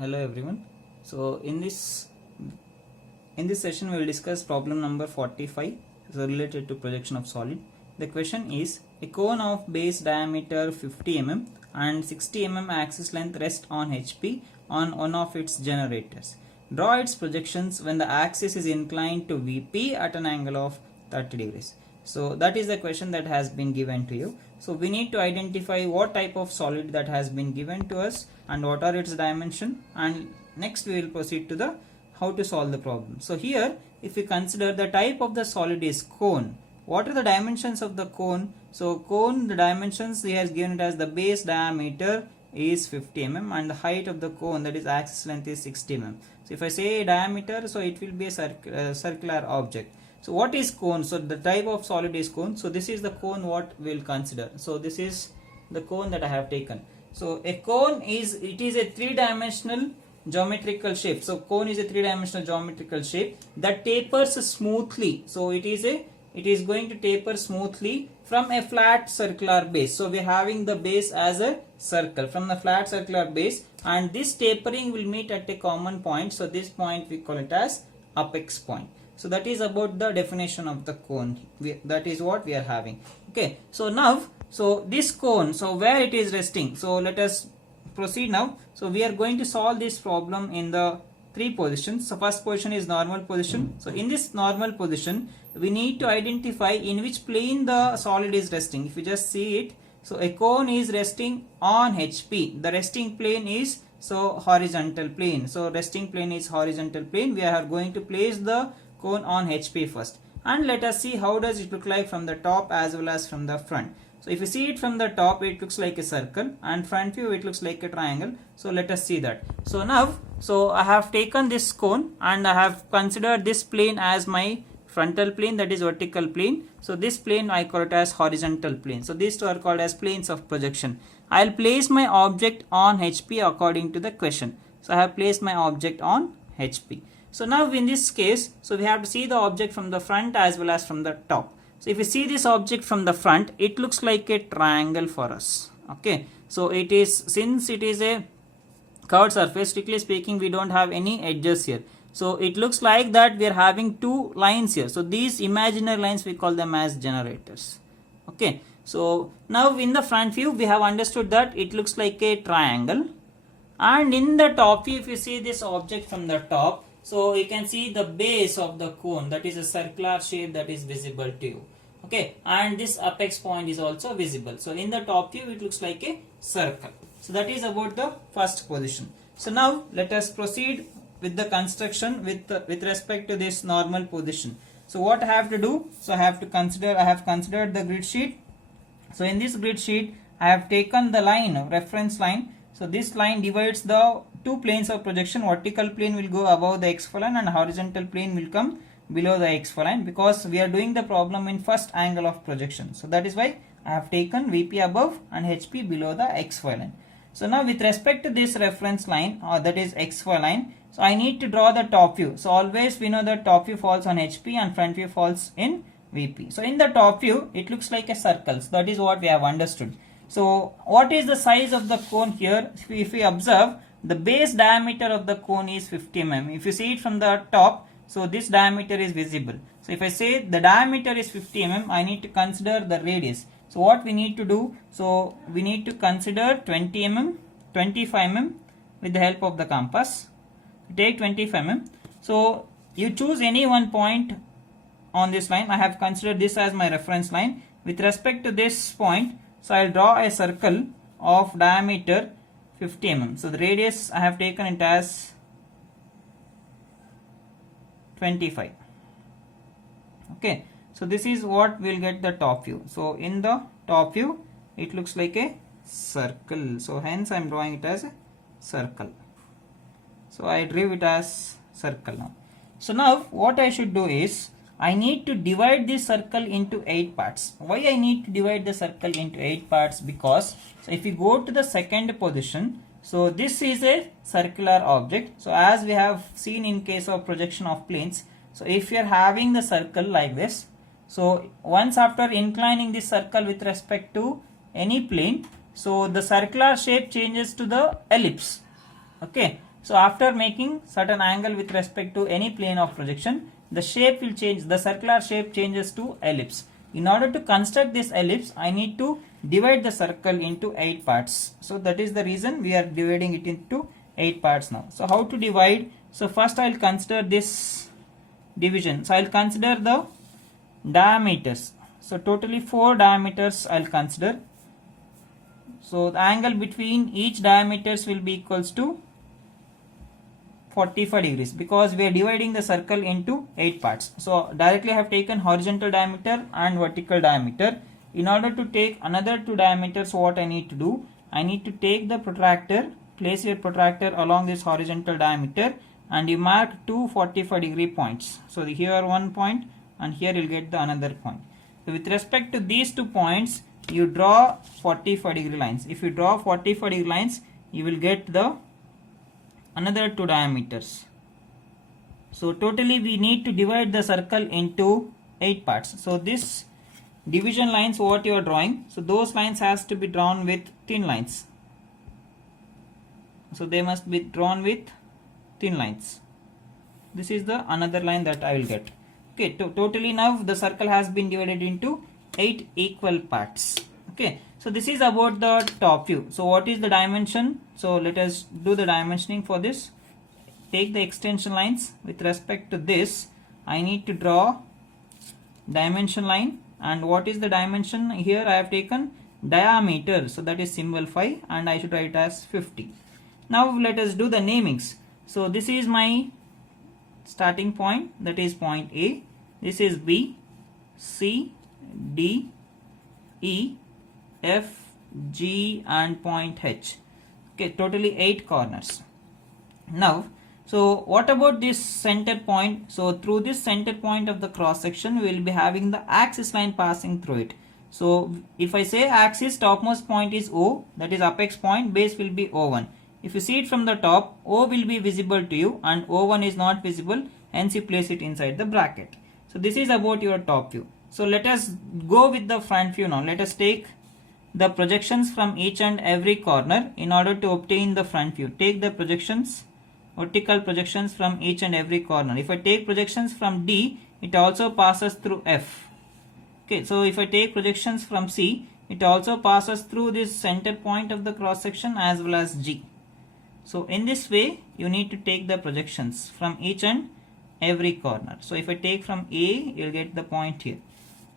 Hello everyone. So in this session we will discuss problem number 45, so related to projection of solid. The question is, a cone of base diameter 50 mm and 60 mm axis length rests on HP on one of its generators. Draw its projections when the axis is inclined to VP at an angle of 30 degrees. So that is the question that has been given to you. So we need to identify what type of solid that has been given to us and what are its dimension, and next we will proceed to the how to solve the problem. So here if we consider the type of the solid is cone, what are the dimensions of the cone? So cone, the dimensions he has given it as the base diameter is 50 mm and the height of the cone, that is axis length, is 60 mm. So if I say diameter, so it will be a circular object. So what is cone? So the type of solid is cone. So this is the cone what we will consider. So this is the cone that I have taken. So a cone is a three-dimensional geometrical shape. So cone is a three-dimensional geometrical shape that tapers smoothly. So it is going to taper smoothly from a flat circular base. So we are having the base as a circle from the flat circular base, and this tapering will meet at a common point. So this point we call it as apex point. So that is about the definition of the cone. That is what we are having. Okay. So now, so this cone, so where it is resting. So let us proceed now. So we are going to solve this problem in the three positions. So first position is normal position. So in this normal position, we need to identify in which plane the solid is resting. If you just see it, so a cone is resting on HP. The resting plane is horizontal plane. So resting plane is horizontal plane. We are going to place the cone on HP first, and let us see how does it look like from the top as well as from the front. So if you see it from the top, it looks like a circle, and front view it looks like a triangle. So let us see that. So now, so I have taken this cone and I have considered this plane as my frontal plane, that is vertical plane. So this plane I call it as horizontal plane. So these two are called as planes of projection. I'll place my object on HP according to the question. So I have placed my object on HP. So now in this case, so we have to see the object from the front as well as from the top. So if you see this object from the front, it looks like a triangle for us. Okay. So it is, since it is a curved surface, strictly speaking, we don't have any edges here. So it looks like that we are having two lines here. So these imaginary lines we call them as generators. Okay. So now in the front view, we have understood that it looks like a triangle. And in the top view, if you see this object from the top, so you can see the base of the cone, that is a circular shape that is visible to you. Okay, and this apex point is also visible. So in the top view, it looks like a circle. So that is about the first position. So now let us proceed with the construction with respect to this normal position. So what I have to do? So I have considered the grid sheet. So in this grid sheet, I have taken the line, reference line. So this line divides the two planes of projection. Vertical plane will go above the XY line and horizontal plane will come below the XY line, because we are doing the problem in first angle of projection. So that is why I have taken VP above and HP below the XY line. So now with respect to this reference line, that is XY line, so I need to draw the top view. So always we know that top view falls on HP and front view falls in VP. So in the top view, it looks like a circle. So that is what we have understood. So what is the size of the cone here? If we observe, the base diameter of the cone is 50 mm. If you see it from the top, so this diameter is visible. So if I say the diameter is 50 mm, I need to consider the radius. So what we need to do? So we need to consider 20 mm, 25 mm with the help of the compass. Take 25 mm. So you choose any one point on this line. I have considered this as my reference line. With respect to this point, so I will draw a circle of diameter 50 mm. So the radius I have taken it as 25. Okay. So this is what we'll get the top view. So in the top view, it looks like a circle. So hence I am drawing it as a circle. So I drew it as circle now. So now what I should do is, I need to divide this circle into 8 parts. Why I need to divide the circle into 8 parts? Because, so if you go to the second position, so this is a circular object. So as we have seen in case of projection of planes, so if you are having the circle like this, so once after inclining this circle with respect to any plane, so the circular shape changes to the ellipse. Okay, So after making certain angle with respect to any plane of projection, the shape will change, the circular shape changes to ellipse. In order to construct this ellipse, I need to divide the circle into 8 parts. So that is the reason we are dividing it into 8 parts now. So how to divide? So first I will consider this division. So I will consider the diameters. So totally 4 diameters I will consider. So the angle between each diameters will be equals to 45 degrees, because we are dividing the circle into 8 parts. So directly I have taken horizontal diameter and vertical diameter. In order to take another 2 diameters, what I need to do? I need to take the protractor, place your protractor along this horizontal diameter, and you mark 2 45-degree points. So here one point, and here you will get the another point. So with respect to these 2 points, you draw 45-degree lines. If you draw 45-degree lines, you will get the another 2 diameters. So totally we need to divide the circle into 8 parts. So this division lines what you are drawing, so those lines has to be drawn with thin lines. So they must be drawn with thin lines. This is the another line that I will get. Okay, totally now the circle has been divided into 8 equal parts. Okay, so this is about the top view. So what is the dimension? So let us do the dimensioning for this. Take the extension lines. With respect to this, I need to draw dimension line. And what is the dimension? Here I have taken diameter, so that is symbol phi, and I should write as 50. Now let us do the namings. So this is my starting point, that is point A. This is B, C, D, E, F, G, and point H. Okay, totally 8 corners. Now, so what about this center point? So through this center point of the cross section, we will be having the axis line passing through it. So if I say axis, topmost point is O, that is apex point, base will be O1. If you see it from the top, O will be visible to you and O1 is not visible, hence you place it inside the bracket. So this is about your top view. So let us go with the front view now. Let us take the projections from each and every corner in order to obtain the front view. Take the projections, vertical projections from each and every corner. If I take projections from D, it also passes through F. Okay, so if I take projections from C, it also passes through this center point of the cross section as well as G. So in this way, you need to take the projections from each and every corner. So if I take from A, you will get the point here.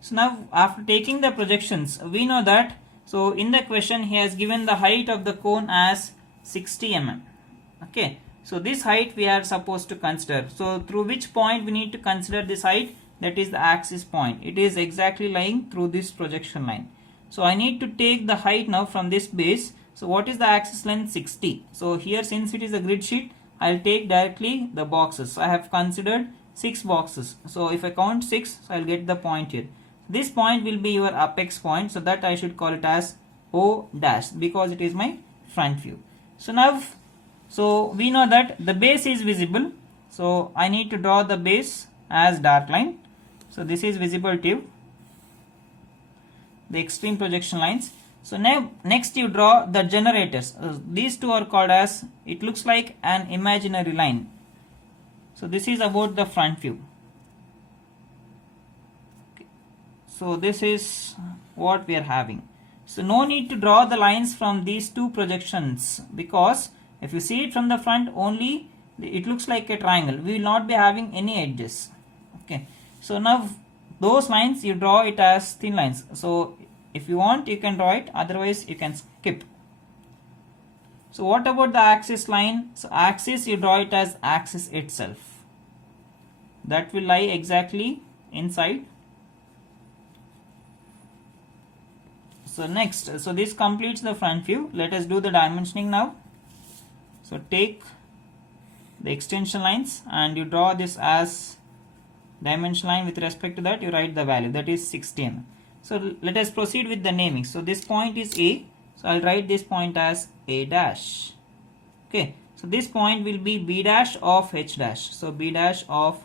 So now after taking the projections, we know that, so in the question he has given the height of the cone as 60 mm. Okay, so this height we are supposed to consider. So through which point we need to consider this height? That is the axis point. It is exactly lying through this projection line. So I need to take the height now from this base. So what is the axis length? 60. So here, since it is a grid sheet, I will take directly the boxes. So I have considered 6 boxes. So if I count 6, so I will get the point here. This point will be your apex point, so that I should call it as O dash because it is my front view. So now, so we know that the base is visible. So I need to draw the base as dark line. So this is visible to you, the extreme projection lines. So now next you draw the generators. These two are called as, it looks like an imaginary line. So this is about the front view. Okay. So this is what we are having. So no need to draw the lines from these two projections, because if you see it from the front only, it looks like a triangle. We will not be having any edges. Okay. So now those lines you draw it as thin lines. So if you want, you can draw it, otherwise you can skip. So what about the axis line? So axis, you draw it as axis itself. That will lie exactly inside. So next, so this completes the front view. Let us do the dimensioning now. So take the extension lines and you draw this as dimension line. With respect to that, you write the value, that is 60 mm. So let us proceed with the naming. So this point is A. So I'll write this point as A dash. Okay. So this point will be B dash of H dash. So B dash of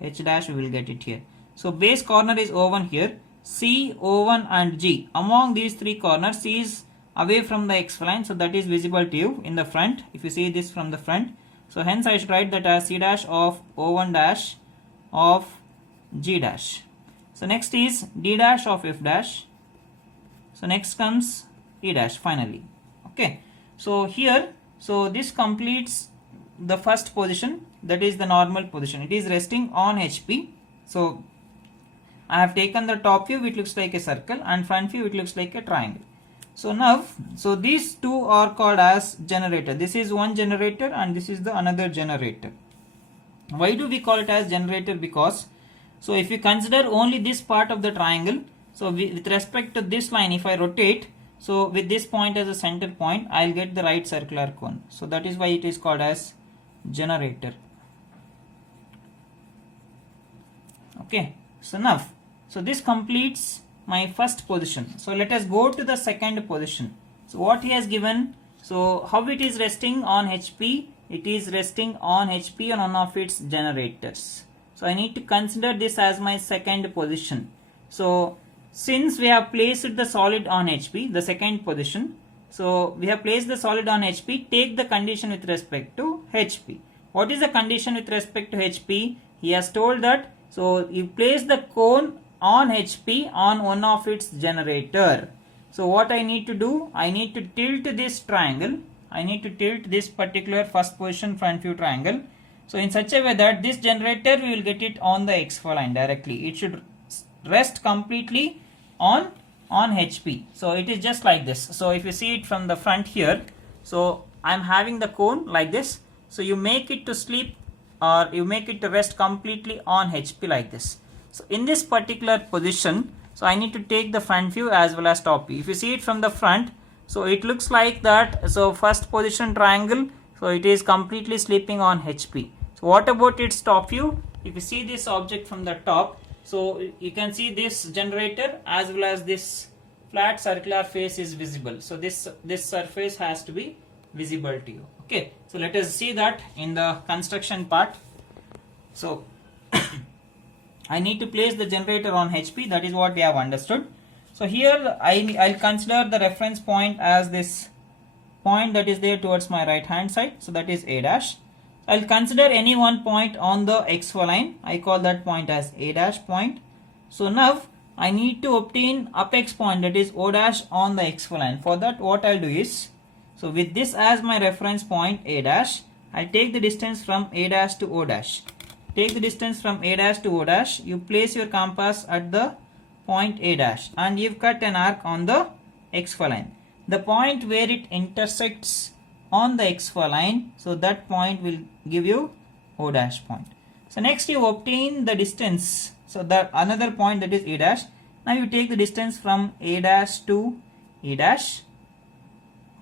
H dash, we will get it here. So base corner is O1 here. C, O1 and G. Among these 3 corners, C is away from the X line. So that is visible to you in the front. If you see this from the front. So hence I should write that as C dash of O1 dash of G dash. So next is D dash of F dash. So next comes E dash finally. Okay. So here, so this completes the first position, that is the normal position. It is resting on HP. So I have taken the top view, it looks like a circle, and front view it looks like a triangle. So now, so these two are called as generator. This is one generator and this is the another generator. Why do we call it as generator? Because, so if you consider only this part of the triangle, so with respect to this line, if I rotate, so with this point as a center point, I'll get the right circular cone. So that is why it is called as generator. Okay, so now, so this completes my first position. So let us go to the second position. So what he has given, so how it is resting on HP? It is resting on HP on one of its generators. So I need to consider this as my second position. So since we have placed the solid on HP, the second position, so we have placed the solid on HP, take the condition with respect to HP. What is the condition with respect to HP? He has told that, so you place the cone on HP on one of its generator. So what I need to do, I need to tilt this triangle, I need to tilt this particular first position front view triangle. So in such a way that this generator, we will get it on the XY line directly. It should rest completely on HP. So it is just like this. So if you see it from the front here, so I am having the cone like this. So you make it to sleep or you make it to rest completely on HP like this. So in this particular position, so I need to take the front view as well as top view. If you see it from the front, so it looks like that. So first position triangle, so it is completely sleeping on HP. So what about its top view? If you see this object from the top, so you can see this generator as well as this flat circular face is visible. So this surface has to be visible to you. Okay, so let us see that in the construction part. So I need to place the generator on HP, that is what we have understood. So here I'll consider the reference point as this point that is there towards my right hand side, so that is A dash. I'll consider any one point on the XY line, I call that point as A dash point. So now I need to obtain apex point, that is O dash on the XY line. For that what I'll do is, so with this as my reference point A dash, I'll take the distance from A dash to O dash. Take the distance from A dash to O dash, you place your compass at the point A dash and you've cut an arc on the XY line. The point where it intersects on the XY line, so that point will give you O dash point. So next you obtain the distance, so that another point, that is E dash. Now you take the distance from A dash to E dash.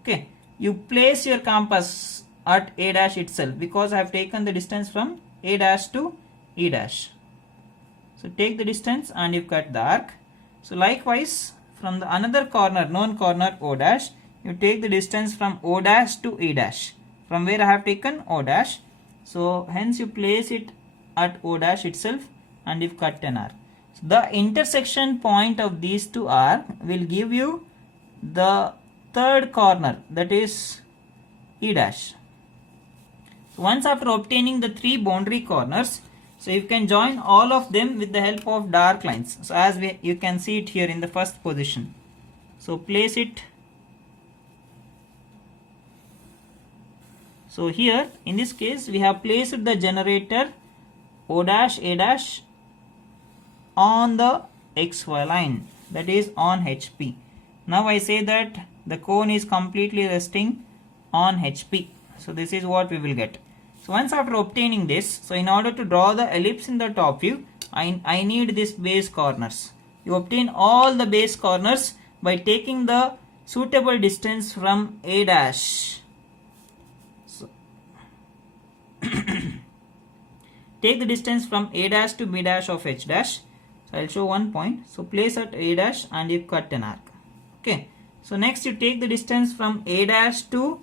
Okay, you place your compass at A dash itself because I have taken the distance from A dash to E dash. So take the distance and you cut the arc. So likewise from the another corner, known corner O dash, you take the distance from O dash to E dash, from where I have taken O dash. So hence you place it at O dash itself and you cut an arc. So the intersection point of these two arcs will give you the third corner, that is E dash. So once after obtaining the three boundary corners, so you can join all of them with the help of dark lines. So as you can see it here in the first position. So place it. So here in this case we have placed the generator O dash A dash on the XY line, that is on HP. Now I say that the cone is completely resting on HP. So this is what we will get. So once after obtaining this, so in order to draw the ellipse in the top view, I need this base corners. You obtain all the base corners by taking the suitable distance from A dash. So take the distance from A dash to B dash of H dash. So I'll show one point. So place at A dash and you cut an arc. Okay. So next you take the distance from A dash to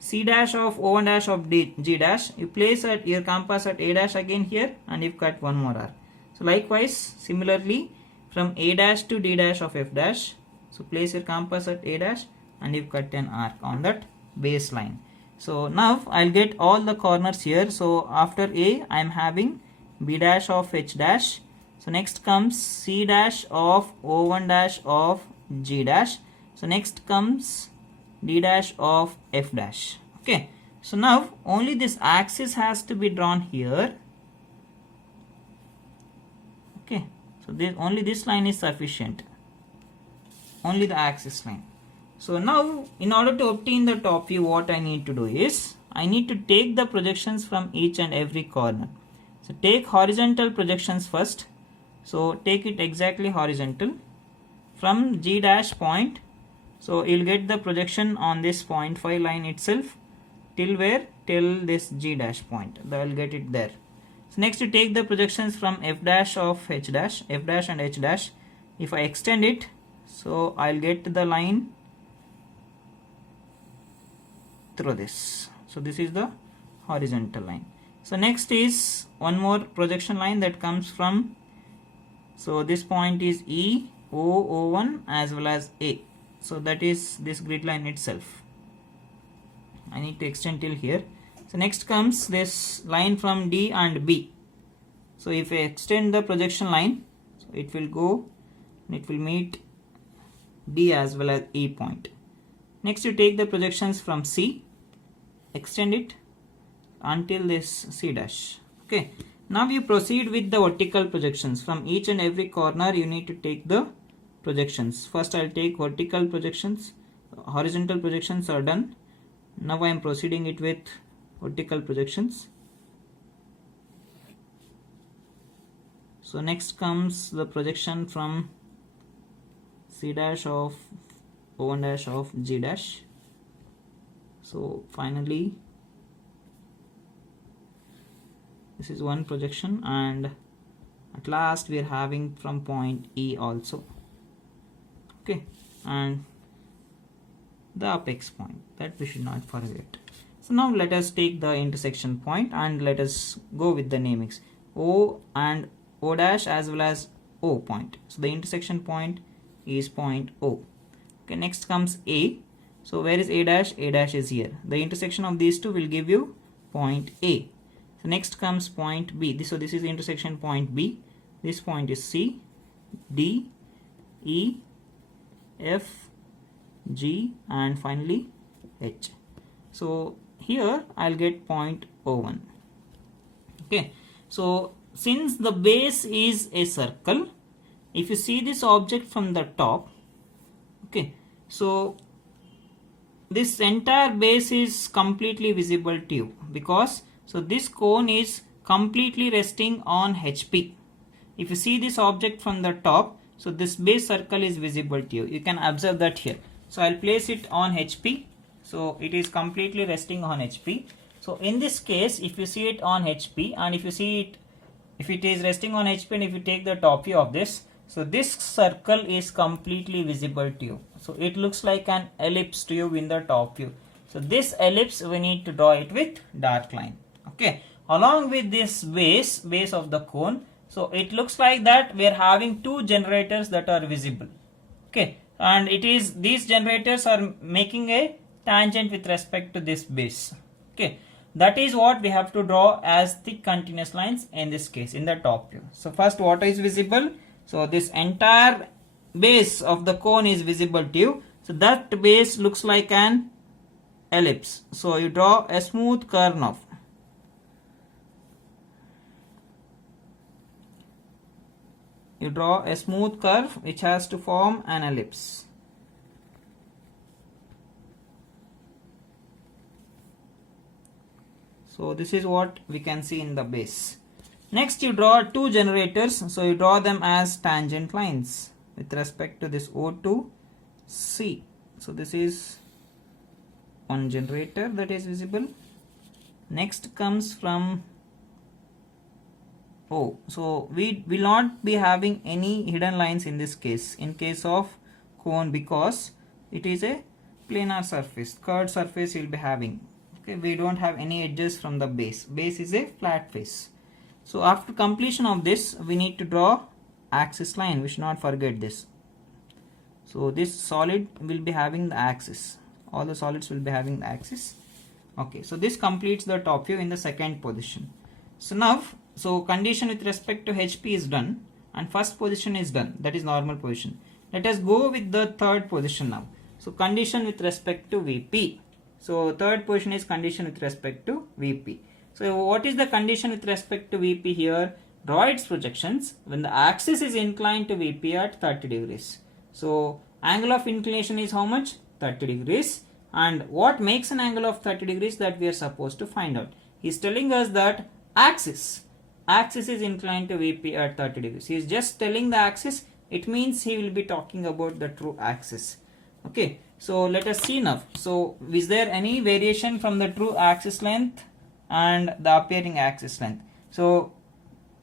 C dash of O1 dash of G dash. You place at your compass at A dash again here and you cut one more arc. So likewise similarly from A dash to D dash of F dash. So place your compass at A dash and you cut an arc on that baseline. So now I'll get all the corners here. So after A, I'm having B dash of H dash. So next comes C dash of O1 dash of G dash. So next comes D dash of F dash. Okay. So now only this axis has to be drawn here. Okay. So only this line is sufficient. Only the axis line. So now in order to obtain the top view, what I need to do is I need to take the projections from each and every corner. So take horizontal projections first. So take it exactly horizontal from G dash point. So you'll get the projection on this 0.5 line itself till where? Till this G dash point. I will get it there. So next you take the projections from F dash of H dash, F dash and H dash. If I extend it, so I'll get the line through this. So this is the horizontal line. So next is one more projection line that comes from, so this point is E, O, O1 as well as A. So that is this grid line itself. I need to extend till here. So next comes this line from D and B. So if I extend the projection line, so it will go and it will meet D as well as E point. Next you take the projections from C, extend it until this C dash. Okay. Now you proceed with the vertical projections. From each and every corner you need to take the projections. First I'll take vertical projections. Horizontal projections are done. Now I am proceeding it with vertical projections. So next comes the projection from C dash of O1 dash of G dash. So finally this is one projection, and at last we are having from point E also. Okay, and the apex point, that we should not forget. So now let us take the intersection point and let us go with the namings. O and O dash as well as O point. So the intersection point is point O. Okay, next comes A. So where is A dash? A dash is here. The intersection of these two will give you point A. So next comes point B. So this is the intersection point B. This point is C, D, E, F, G and finally H. So here I'll get point O1. Okay. So since the base is a circle, if you see this object from the top, okay, so this entire base is completely visible to you, because so this cone is completely resting on HP. If you see this object from the top, so this base circle is visible to you. You can observe that here. So I'll place it on HP. So it is completely resting on HP. So in this case, if you see it on HP and if you see it, if it is resting on HP and if you take the top view of this, so this circle is completely visible to you. So it looks like an ellipse to you in the top view. So this ellipse we need to draw it with dark line. Okay, along with this base of the cone, so it looks like that we are having two generators that are visible. Okay, and it is these generators are making a tangent with respect to this base. Okay, that is what we have to draw as thick continuous lines in this case in the top view. So first, what is visible? So this entire base of the cone is visible to you. So that base looks like an ellipse. So you draw a smooth curve now. You draw a smooth curve which has to form an ellipse. So this is what we can see in the base. Next you draw two generators. So you draw them as tangent lines with respect to this O2 C. So this is one generator that is visible. Next comes from O. So we will not be having any hidden lines in this case, in case of cone, because it is a planar surface, curved surface you will be having. Okay, we don't have any edges from the base. Base is a flat face. So after completion of this, we need to draw axis line. We should not forget this. So this solid will be having the axis. All the solids will be having the axis. Okay, so this completes the top view in the second position. So now, so condition with respect to HP is done and first position is done, that is normal position. Let us go with the third position now. So condition with respect to VP. So third position is condition with respect to VP. So what is the condition with respect to VP here? Draw its projections when the axis is inclined to VP at 30 degrees. So angle of inclination is how much? 30 degrees. And what makes an angle of 30 degrees, that we are supposed to find out. He is telling us that axis is inclined to VP at 30 degrees. He is just telling the axis. It means he will be talking about the true axis. Okay, so let us see now. So is there any variation from the true axis length and the appearing axis length? So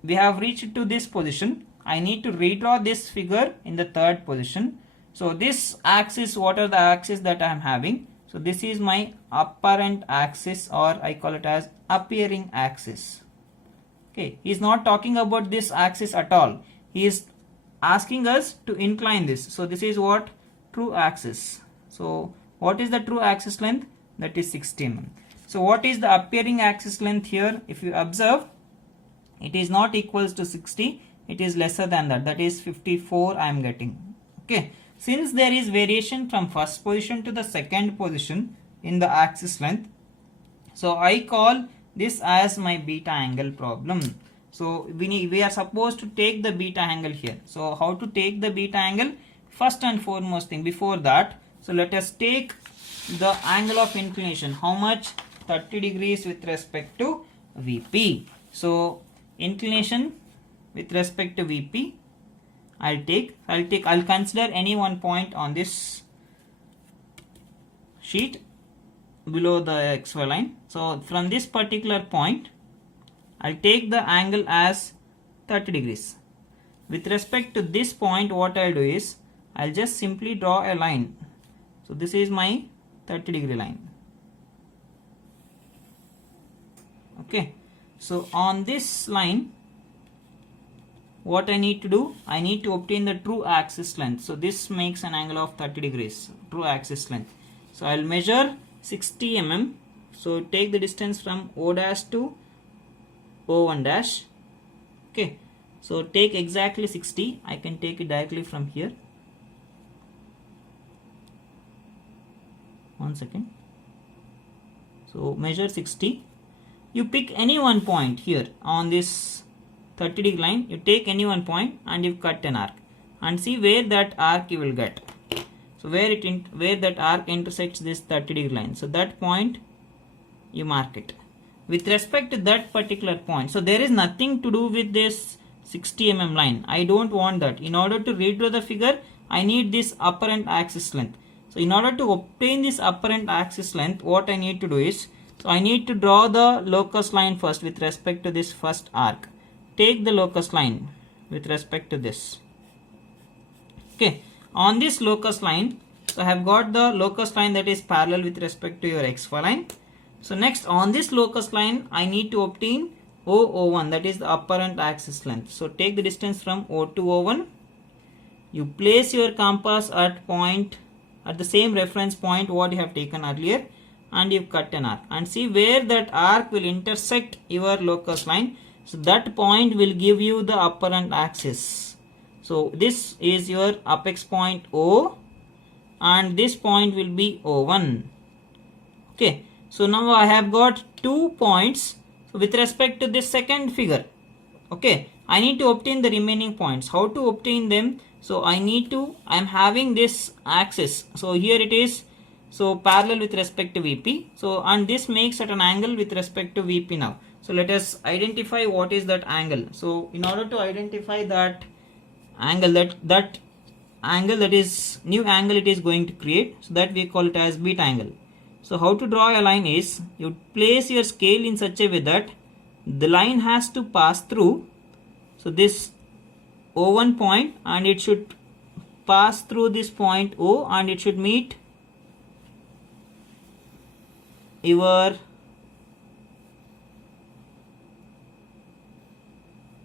we have reached to this position. I need to redraw this figure in the third position. So this axis, what are the axes that I am having? So this is my apparent axis, or I call it as appearing axis. Okay, he is not talking about this axis at all. He is asking us to incline this. So this is what? True axis. So what is the true axis length? That is 60 mm. So what is the appearing axis length here? If you observe, it is not equals to 60. It is lesser than that. That is 54 I am getting. Okay. Since there is variation from first position to the second position in the axis length, so I call this as my beta angle problem. So we are supposed to take the beta angle here. So how to take the beta angle? First and foremost thing, before that, so let us take the angle of inclination. How much? 30 degrees with respect to VP. So inclination with respect to VP, I'll consider any one point on this sheet below the XY line. So from this particular point, I'll take the angle as 30 degrees. With respect to this point, what I'll do is, I'll just simply draw a line. So this is my 30 degree line. Okay. So on this line, what I need to do? I need to obtain the true axis length. So this makes an angle of 30 degrees, true axis length. So I'll measure 60 mm. So take the distance from O dash to O1 dash. Okay. So take exactly 60. I can take it directly from here. 1 second. So measure 60. You pick any one point here on this 30 degree line. You take any one point and you cut an arc and see where that arc you will get. So where that arc intersects this 30 degree line. So that point you mark it with respect to that particular point. So there is nothing to do with this 60 mm line. I don't want that. In order to redraw the figure, I need this apparent axis length. So in order to obtain this apparent axis length, what I need to do is, so I need to draw the locus line first with respect to this first arc. Take the locus line with respect to this. Okay, on this locus line, so I have got the locus line that is parallel with respect to your XY line. So next, on this locus line, I need to obtain O1, that is the apparent axis length. So take the distance from O to O1. You place your compass at the same reference point what you have taken earlier, and you cut an arc and see where that arc will intersect your locus line. So that point will give you the apparent axis. So this is your apex point O, and this point will be O1. Okay, so now I have got 2 points. So with respect to this second figure, okay, I need to obtain the remaining points. How to obtain them? So I am having this axis. So here it is, so parallel with respect to VP. So and this makes at an angle with respect to VP now. So let us identify what is that angle. So in order to identify that angle, that angle, that is new angle it is going to create, so that we call it as beta angle. So how to draw a line is, you place your scale in such a way that the line has to pass through, so this O1 point, and it should pass through this point O, and it should meet your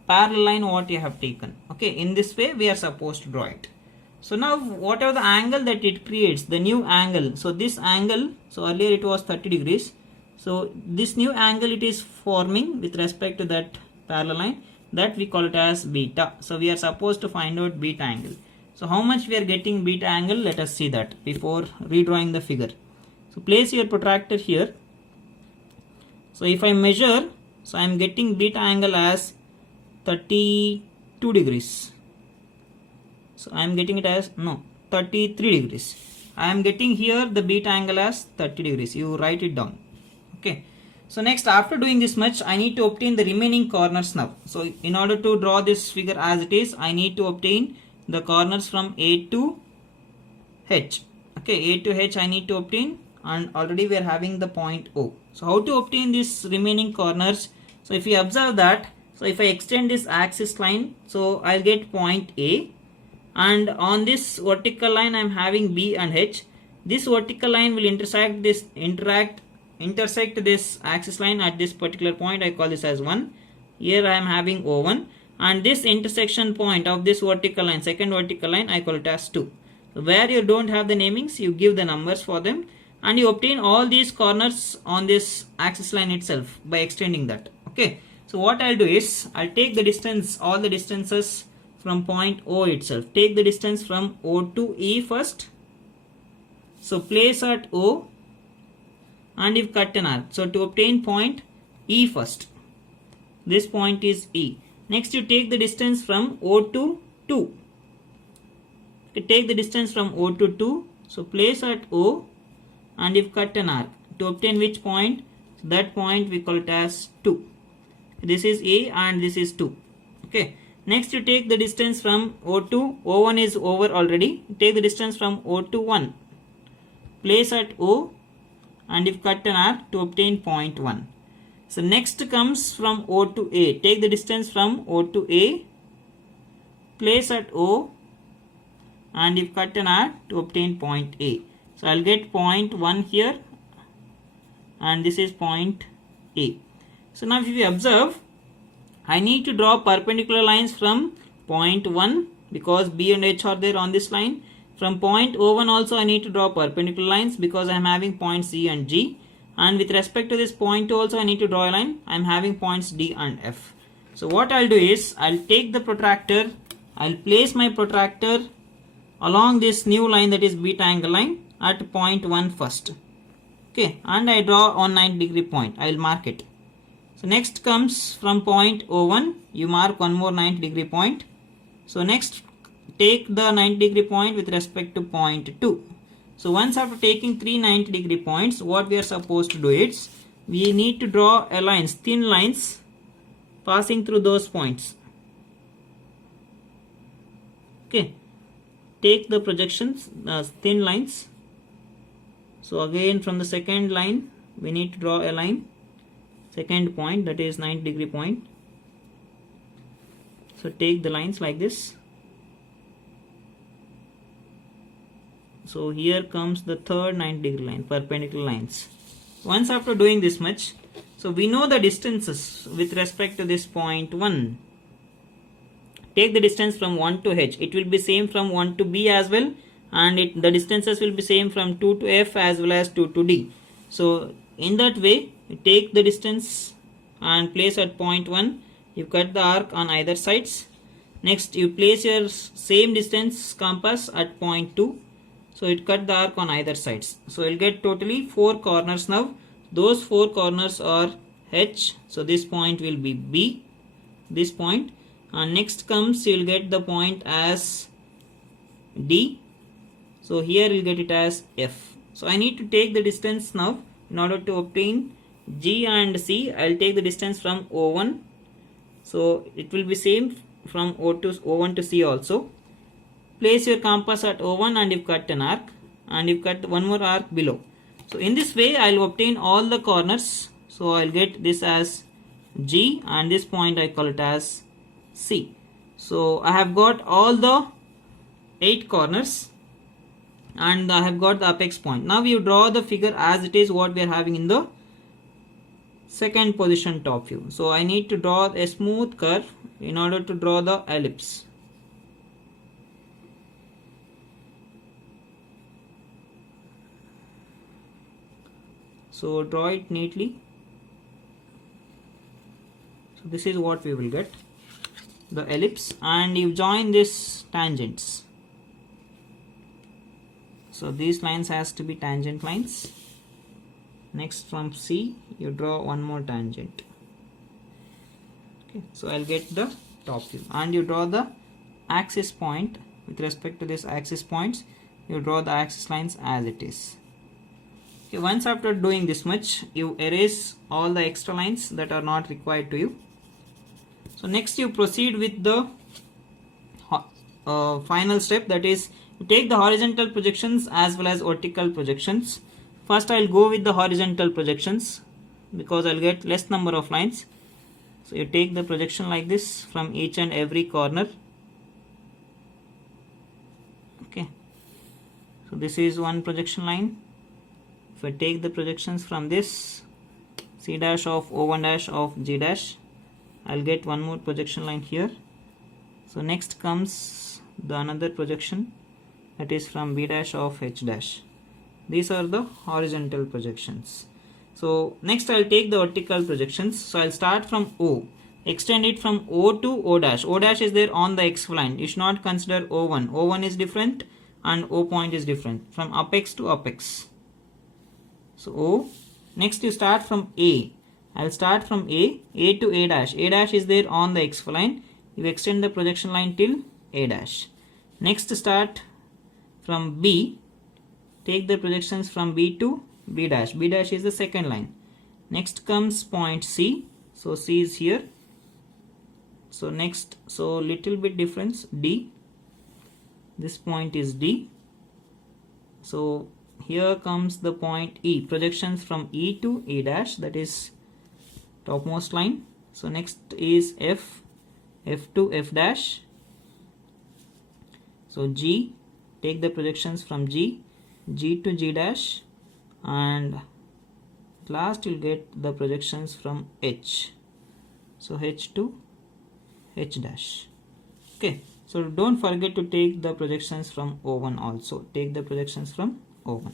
parallel line what you have taken. Okay, in this way we are supposed to draw it. So now whatever the angle that it creates, the new angle, so this angle, so earlier it was 30 degrees, So this new angle it is forming with respect to that parallel line, that we call it as beta. So we are supposed to find out beta angle. So how much we are getting beta angle, let us see that before redrawing the figure. So place your protractor here. So if I measure, so I am getting beta angle as 32 degrees. So I am getting it as 33 degrees. I am getting here the beta angle as 30 degrees. You write it down. Okay. So next, after doing this much, I need to obtain the remaining corners now. So in order to draw this figure as it is, I need to obtain the corners from A to H. Okay, A to H I need to obtain, and already we are having the point O. So how to obtain these remaining corners? So if you observe that, so if I extend this axis line, so I'll get point A, and on this vertical line I'm having B and H. This vertical line will intersect this axis line at this particular point. I call this as 1. Here I am having O1, and this intersection point of this vertical line, second vertical line, I call it as 2. So where you don't have the namings, you give the numbers for them, and you obtain all these corners on this axis line itself by extending that. Okay, so what I'll do is I'll take the distance, all the distances from point O itself. Take the distance from O to E first. So place at O and you cut an arc. So to obtain point E first, this point is E. Next you take the distance from O to 2. You take the distance from O to 2. So place at O and you cut an arc. To obtain which point? That point we call it as 2. This is A and this is 2. Okay. Next you take the distance from O to, O1 is over already. Take the distance from O to 1. Place at O and if cut an arc to obtain point 1. So next comes from O to A. Take the distance from O to A. Place at O and if cut an arc to obtain point A. So I'll get point 1 here and this is point A. So now if you observe, I need to draw perpendicular lines from point 1 because B and H are there on this line. From point O1 also I need to draw perpendicular lines because I am having points C and G. And with respect to this point 2 also I need to draw a line. I am having points D and F. So what I'll do is I'll take the protractor. I'll place my protractor along this new line, that is beta angle line, at point 1 first. Okay, and I draw on 90 degree point. I'll mark it. So next comes from point O1, you mark one more 90 degree point. So next take the 90 degree point with respect to point 2. So once after taking 3 90 degree points, what we are supposed to do is, we need to draw a lines, thin lines passing through those points. Okay, take the projections, thin lines. So again from the second line, we need to draw a line. Second point, that is 90 degree point. So take the lines like this. So here comes the third 90 degree line, perpendicular lines. Once after doing this much, so we know the distances with respect to this point 1. Take the distance from 1 to H. It will be same from 1 to B as well, and the distances will be same from 2 to F as well as 2 to D. So in that way, you take the distance and place at point 1. You cut the arc on either sides. Next you place your same distance compass at point 2. So it cut the arc on either sides. So you'll get totally 4 corners now. Those 4 corners are H. So this point will be B. This point. And next comes, you'll get the point as D. So here you'll get it as F. So I need to take the distance now in order to obtain G and C. I'll take the distance from O1. So it will be same from O1 to C also. Place your compass at O1 and you cut an arc, and you cut one more arc below. So in this way I'll obtain all the corners. So I'll get this as G and this point I call it as C. So I have got all the 8 corners and I have got the apex point. Now you draw the figure as it is what we are having in the second position top view. So I need to draw a smooth curve in order to draw the ellipse. So draw it neatly. So this is what we will get, the ellipse, and you join this tangents. So these lines has to be tangent lines. Next, from C you draw one more tangent. Okay, so I'll get the top view, and you draw the axis point with respect to this axis points. You draw the axis lines as it is. Okay, once after doing this much, you erase all the extra lines that are not required to you. So next you proceed with the final step, that is you take the horizontal projections as well as vertical projections. First I'll go with the horizontal projections because I'll get less number of lines. So you take the projection like this from each and every corner. Okay, so this is one projection line. If I take the projections from this C dash of O1 dash of G dash, I'll get one more projection line here. So next comes the another projection, that is from B dash of H dash. These are the horizontal projections. So next I'll take the vertical projections. So I'll start from O, extend it from O to O dash. O dash is there on the X line. You should not consider O1. O1 is different and O point is different, from apex to apex. So O. Next you start from A. I'll start from A to A dash. A dash is there on the X line. You extend the projection line till A dash. Next start from B. Take the projections from B to B dash. B dash is the second line. Next comes point C. So C is here. So next, so little bit difference, D. This point is D. So here comes the point E. Projections from E to E dash, that is topmost line. So next is F, F to F dash. So G, take the projections from G, G to G dash, and last you'll get the projections from H. So H to H dash. Okay, so don't forget to take the projections from O1 also. Take the projections from O1.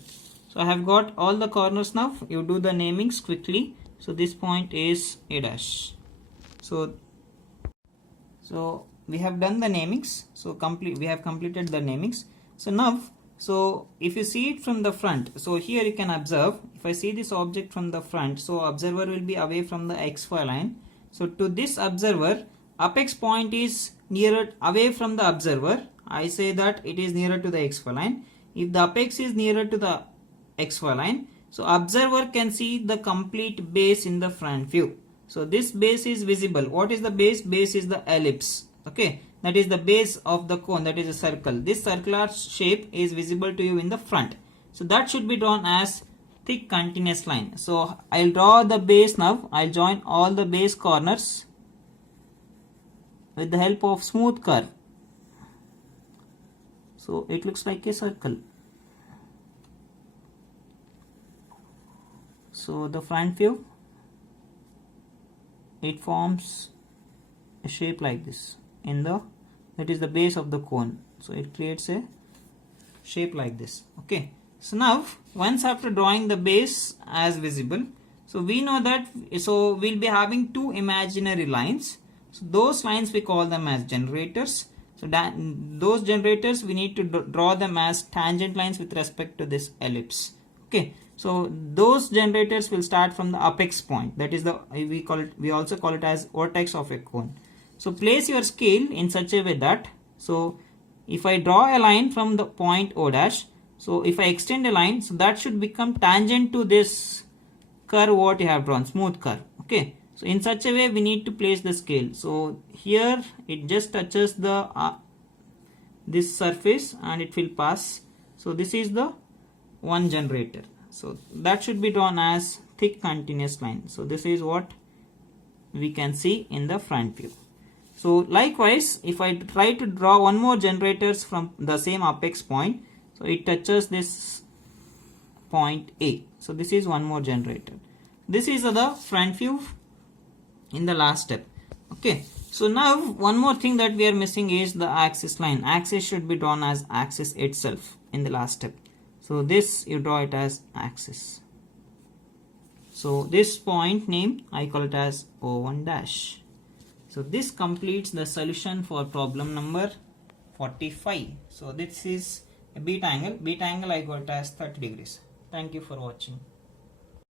So I have got all the corners now. You do the namings quickly. So this point is A dash. So we have done the namings. So we have completed the namings. So now, so if you see it from the front, so here you can observe, if I see this object from the front, so observer will be away from the XY line. So to this observer, apex point is nearer away from the observer. I say that it is nearer to the XY line. If the apex is nearer to the XY line, so observer can see the complete base in the front view. So this base is visible. What is the base? Base is the ellipse. Okay, that is the base of the cone, that is a circle. This circular shape is visible to you in the front. So that should be drawn as thick continuous line. So I'll draw the base now. I'll join all the base corners with the help of smooth curve. So it looks like a circle. So the front view, it forms a shape like this in the, that is the base of the cone. So it creates a shape like this. Okay, so now once after drawing the base as visible, so we know that, so we'll be having two imaginary lines. So those lines we call them as generators. So those generators we need to draw them as tangent lines with respect to this ellipse. Okay, so those generators will start from the apex point, that is the, we also call it as vertex of a cone. So place your scale in such a way that, so if I draw a line from the point O dash, so if I extend a line, so that should become tangent to this curve what you have drawn, smooth curve. Okay, so in such a way we need to place the scale. So here it just touches the this surface and it will pass. So this is the one generator. So that should be drawn as thick continuous line. So this is what we can see in the front view. So likewise, if I try to draw one more generators from the same apex point, so it touches this point A. So this is one more generator. This is the front view in the last step. Okay, so now one more thing that we are missing is the axis line. Axis should be drawn as axis itself in the last step. So this you draw it as axis. So this point name I call it as O1 dash. So this completes the solution for problem number 45. So this is a beta angle. Beta angle I got as 30 degrees. Thank you for watching.